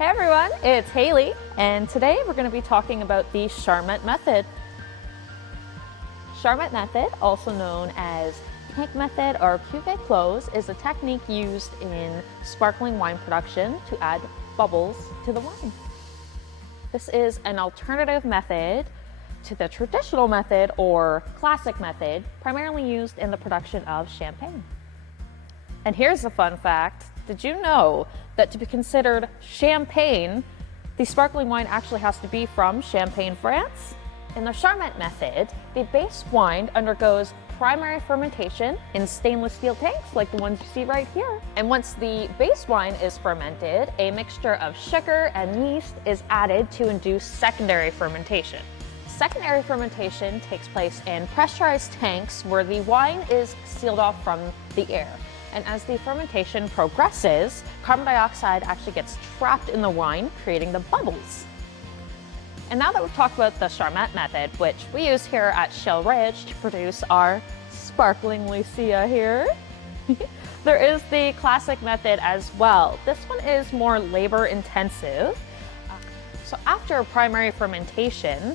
Hey everyone, it's Haley, and today we're going to be talking about the Charmat method. Charmat method, also known as tank method or cuve close, is a technique used in sparkling wine production to add bubbles to the wine. This is an alternative method to the traditional method or classic method, primarily used in the production of champagne. And here's a fun fact. Did you know that to be considered champagne, the sparkling wine actually has to be from Champagne, France? In the Charmat method, the base wine undergoes primary fermentation in stainless steel tanks like the ones you see right here. And once the base wine is fermented, a mixture of sugar and yeast is added to induce secondary fermentation. Secondary fermentation takes place in pressurized tanks where the wine is sealed off from the air. And as the fermentation progresses, carbon dioxide actually gets trapped in the wine, creating the bubbles. And now that we've talked about the Charmat method, which we use here at Shell Ridge to produce our sparkling Lucia here, there is the classic method as well. This one is more labor intensive. So after primary fermentation,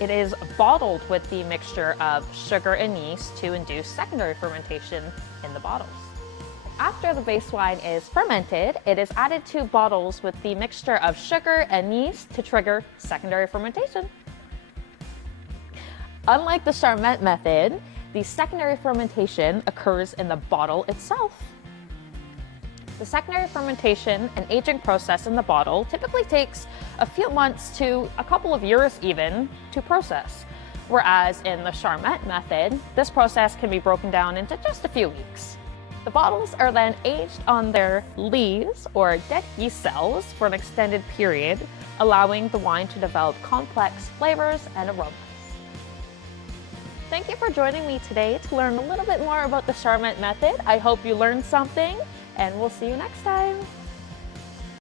it is bottled with the mixture of sugar and yeast to induce secondary fermentation in the bottles. After the base wine is fermented, it is added to bottles with the mixture of sugar and yeast to trigger secondary fermentation. Unlike the Charmat method, the secondary fermentation occurs in the bottle itself. The secondary fermentation and aging process in the bottle typically takes a few months to a couple of years even to process, whereas in the Charmat method, this process can be broken down into just a few weeks. The bottles are then aged on their lees or dead yeast cells for an extended period, allowing the wine to develop complex flavors and aromas. Thank you for joining me today to learn a little bit more about the Charmat method. I hope you learned something, and we'll see you next time.